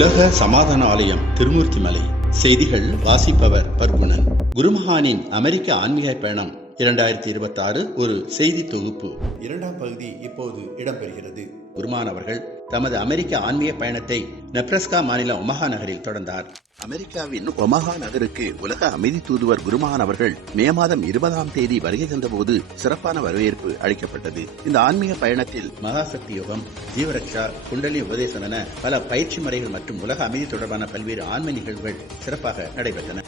உலக சமாதான ஆலயம் திருமூர்த்தி மலை. செய்திகள் வாசிப்பவர் பர்குணன். குருமகானின் அமெரிக்க ஆன்மீக பயணம் 2026 ஒரு செய்தி தொகுப்பு. இரண்டாம் பகுதி இப்போது இடம்பெறுகிறது. குருமான் அவர்கள் தமது அமெரிக்க ஆன்மீக பயணத்தை நெப்ரஸ்கா மாநிலம் ஒமஹா நகரில் தொடர்ந்தார். அமெரிக்காவின் ஒமஹா நகருக்கு உலக அமைதி தூதுவர் குருமகான் அவர்கள் மே மாதம் 20ஆம் தேதி வருகை தந்தபோது சிறப்பான வரவேற்பு அளிக்கப்பட்டது. இந்த ஆன்மீக பயணத்தில் மகாசக்தி யோகம், ஜீவரக்ஷா, குண்டலி உபதேசம் என பல பயிற்சி முறைகள் மற்றும் உலக அமைதி தொடர்பான பல்வேறு ஆன்மீக நிகழ்வுகள் சிறப்பாக நடைபெற்றன.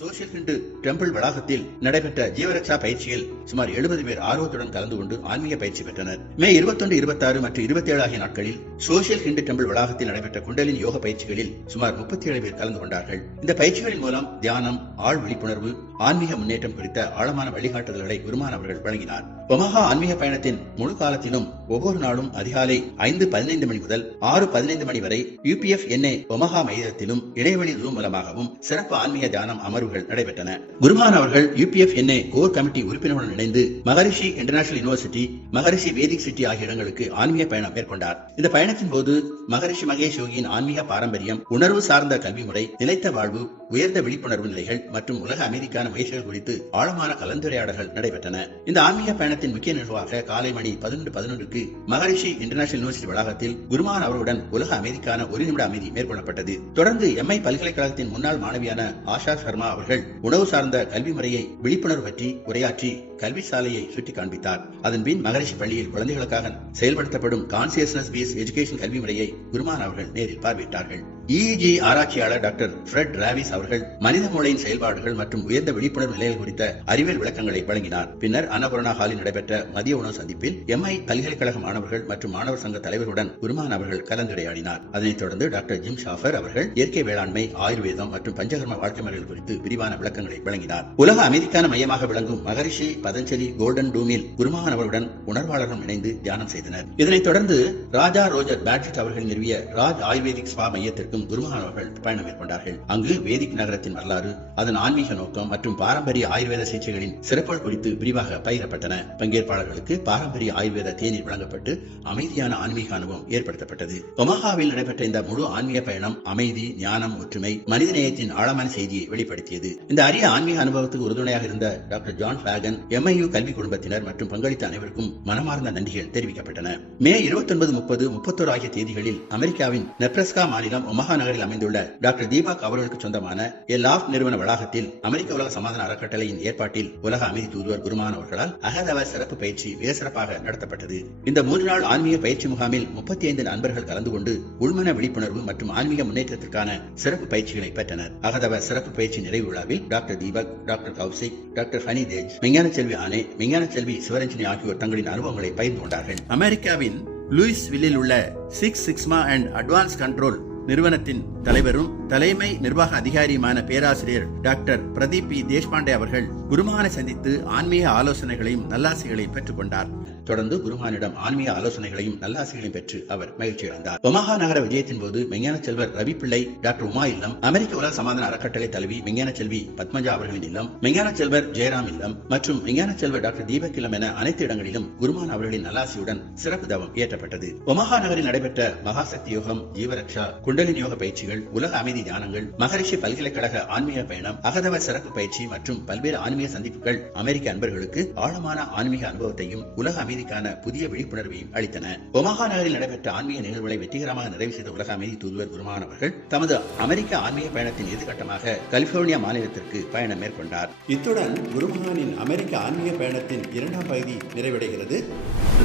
சோஷியல் ஹிந்து டெம்பிள் வளாகத்தில் நடைபெற்ற ஜீவரக்ஷா பயிற்சியில் சுமார் 70 பேர் ஆர்வத்துடன் கலந்து கொண்டு ஆன்மீக பயிற்சி பெற்றனர். மே 21, 26 மற்றும் 27 ஆகிய நாட்களில் சோஷியல் ஹிந்து டெம்பிள் வளாகத்தில் நடைபெற்ற குண்டலின் யோக பயிற்சிகளில் சுமார் 37 பேர் கலந்து கொண்டார்கள். இந்த பயிற்சிகளின் மூலம் தியானம், ஆழ் விழிப்புணர்வு, ஆன்மீக முன்னேற்றம் குறித்த ஆழமான வழிகாட்டுதல்களை குருமான் அவர்கள் வழங்கினார். ஒமஹா ஆன்மீக பயணத்தின் முழு காலத்திலும் ஒவ்வொரு நாளும் அதிகாலை 5:15 மணி முதல் 6:15 மணி வரை UPF-NA ஒமஹா மையத்திலும் இடைவெளி ஜூம் மூலமாகவும் சிறப்பு ஆன்மீக தியானம் அமர்வுகள் நடைபெற்றன. குருமான் அவர்கள் UPF-NA கோர் கமிட்டி உறுப்பினருடன் இணைந்து மகரிஷி இன்டர்நேஷனல் யூனிவர்சிட்டி, மகரிஷி வேதிக் சிட்டி ஆகிய இடங்களுக்கு ஆன்மீக பயணம் மேற்கொண்டார். இந்த பயணத்தின் போது மகரிஷி மகேஷ் யோகியின் ஆன்மீக பாரம்பரியம், உணர்வு சார்ந்த கல்வி முறை, நிலைத்த வாழ்வு, உயர்ந்த விழிப்புணர்வு நிலைகள் மற்றும் உலக அமைதிக்கான முயற்சிகள் குறித்து ஆழமான கலந்துரையாடல்கள் நடைபெற்றன. இந்த ஆன்மீக பயணத்தின் முக்கிய நிகழ்வாக காலை மணி 11:11க்கு மகரிஷி இன்டர்நேஷனல் யூனிவர்சிட்டி வளாகத்தில் குருமான் அவருடன் உலக அமைதிக்கான 1 நிமிட அமைதி மேற்கொள்ளப்பட்டது. தொடர்ந்து MI பல்கலைக்கழகத்தின் முன்னாள் மாணவியான ஆஷா சர்மா அவர்கள் உணவு சார்ந்த கல்வி முறையை, விழிப்புணர்வு பற்றி உரையாற்றி கல்வி சாலையை சுட்டி காண்பித்தார். அதன்பின் மகரிஷி பள்ளியில் குழந்தைகளுக்காக செயல்படுத்தப்படும் கான்சியஸ்னஸ் பேஸ்ட் எஜுகேஷன் கல்வி முறையை குருமான் அவர்கள் நேரில் பார்வையிட்டார்கள். EEG ஆராய்ச்சியாளர் டாக்டர் ஃப்ரெட் ராவிஸ் அவர்கள் மனித மூளையின் செயல்பாடுகள் மற்றும் உயர்ந்த விழிப்புணர்வு நிலைகள் குறித்த அறிவியல் விளக்கங்களை வழங்கினார். பின்னர் அன்னபூர்ணா ஹாலில் நடைபெற்ற மதிய உணவு சந்திப்பில் MI பல்கலைக்கழக மாணவர்கள் மற்றும் மாணவர் சங்க தலைவர்களுடன் குருமான் அவர்கள் கலந்துரையாடினார். அதனைத் தொடர்ந்து டாக்டர் ஜிம் ஷாஃபர் அவர்கள் இயற்கை வேளாண்மை, ஆயுர்வேதம் மற்றும் பஞ்சகர்ம வாழ்க்கை முறைகள் குறித்து விரிவான விளக்கங்களை வழங்கினார். உலக அமைதிக்கான மையமாக விளங்கும் மகரிஷி பதஞ்சலி கோல்டன் டூமில் குருமகான் அவர்களுடன் உணர்வாளர்களும் இணைந்து தியானம் செய்தனர். இதனைத் தொடர்ந்து ராஜா ரோஜர் பேட்ரிட் அவர்கள் நிறுவிய ராஜ் ஆயுர்வேதிக் ஸ்பா மையத்திற்கும் குருமகான் அவர்கள் பயணம் மேற்கொண்டார்கள். அங்கு வேதிக் நகரத்தின் வரலாறு, அதன் ஆன்மீக நோக்கம் மற்றும் பாரம்பரிய ஆயுர்வேத சிகிச்சைகளின் சிறப்புகள் குறித்து விரிவாக பகிரப்பட்டன. பங்கேற்பாளர்களுக்கு பாரம்பரிய ஆயுர்வேத தேநீர் வழங்கப்பட்டு அமைதியான ஆன்மீக அனுபவம் ஏற்படுத்தப்பட்டது. ஒமஹாவில் நடைபெற்ற இந்த முழு ஆன்மீக பயணம் அமைதி, ஞானம், ஒற்றுமை, மனிதநேயத்தின் ஆழமான செய்தியை வெளிப்படுத்தியது. இந்த அரிய ஆன்மீக அனுபவத்துக்கு உறுதுணையாக இருந்த டாக்டர் ஜான் பிளாகன், MIU கல்வி குடும்பத்தினர் மற்றும் பங்களித்த அனைவருக்கும் மனமார்ந்த நன்றிகள் தெரிவிக்கப்பட்டன. மே 29, 30, 31 ஆகிய தேதிகளில் அமெரிக்காவின் நெப்ரஸ்கா மாநிலம் ஒமஹா நகரில் அமைந்துள்ள டாக்டர் தீபக் அவர்களுக்கு சொந்தமான லாஃப்ட் நிறுவன வளாகத்தில் அமெரிக்க உலக சமாதான அறக்கட்டளையின் ஏற்பாட்டில் உலக அமைதி தூதுவர் குருமகான் அவர்களால் அகதவ சிறப்பு பயிற்சி மிக சிறப்பாக நடத்தப்பட்டது. இந்த 3 நாள் ஆன்மீக பயிற்சி முகாமில் 35 நண்பர்கள் கலந்து கொண்டு உள்மன விழிப்புணர்வு மற்றும் ஆன்மீக முன்னேற்றத்திற்கான சிறப்பு பயிற்சிகளை பெற்றனர். அகதவ சிறப்பு பயிற்சி நிறைவு விழாவில் doctor Deepak, doctor Kaushik, doctor Phani Tej, விஞ்ஞான செல்வி ஆனே, விஞ்ஞான செல்வி சிவரஞ்சனி ஆகியோர் தங்களின் அனுபவங்களை பகிர்ந்து கொண்டார்கள். அமெரிக்காவின் லூயிஸ்வில்லில் உள்ள 6 சிக்மா அண்ட் அட்வான்ஸ் கண்ட்ரோல் நிறுவனத்தின் தலைவரும் தலைமை நிர்வாக அதிகாரியுமான பேராசிரியர் டாக்டர் பிரதீப் பி தேஷ்பாண்டே அவர்கள் குருமகானை சந்தித்து ஆன்மீக ஆலோசனைகளையும் நல்லாசிகளையும் பெற்றுக் கொண்டார். தொடர்ந்து குருமகானிடம் ஆன்மீக ஆலோசனைகளையும் நல்லாசிகளையும் பெற்று அவர் மகிழ்ச்சி அடைந்தார். ஒமஹா நகர விஜயத்தின் போது விஞ்ஞான செல்வர் ரவி பிள்ளை, டாக்டர் உமா இல்லம், அமெரிக்க உலக சமாதான அறக்கட்டளை தலைவி விஞ்ஞான செல்வி பத்மஜா அவர்களின் இல்லம், விஞ்ஞான செல்வர் ஜெயராம் இல்லம் மற்றும் விஞ்ஞான செல்வர் டாக்டர் தீபக் இல்லம் என அனைத்து இடங்களிலும் குருமான் அவர்களின் நல்லாசியுடன் சிறப்பு தவம் ஏற்றப்பட்டது. ஒமஹா நகரில் நடைபெற்ற மகாசக்தி யோகம், ஜீவரக்ஷா, குண்டலின் யோக பயிற்சிகள், உலக அமைதி தியானங்கள், மகரிஷி பல்கலைக்கழக ஆன்மீக பயணம், அகதவ சிறப்பு பயிற்சி மற்றும் பல்வேறு ஆன்மீக சந்திப்புகள் அமெரிக்க அன்பர்களுக்கு ஆழமான ஆன்மீக அனுபவத்தையும் உலக அமைதிக்கான புதிய விழிப்புணர்வையும் அளித்தன. ஒமஹா நகரில் நடைபெற்ற ஆன்மீக நிகழ்வுகளை வெற்றிகரமாக நிறைவு செய்த உலக அமைதி தூதுவர் குருமகான் அவர்கள் தமது அமெரிக்க ஆன்மீக பயணத்தின் எதிர்கட்டமாக கலிபோர்னியா மாநிலத்திற்கு பயணம் மேற்கொண்டார். இத்துடன் குருமகானின் அமெரிக்க ஆன்மீக பயணத்தின் 2ஆம் பகுதி நிறைவடைகிறது.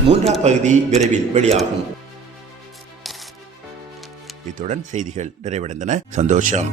3ஆம் பகுதி விரைவில் வெளியாகும். இத்துடன் செய்திகள் நிறைவடைந்தன. சந்தோஷம்.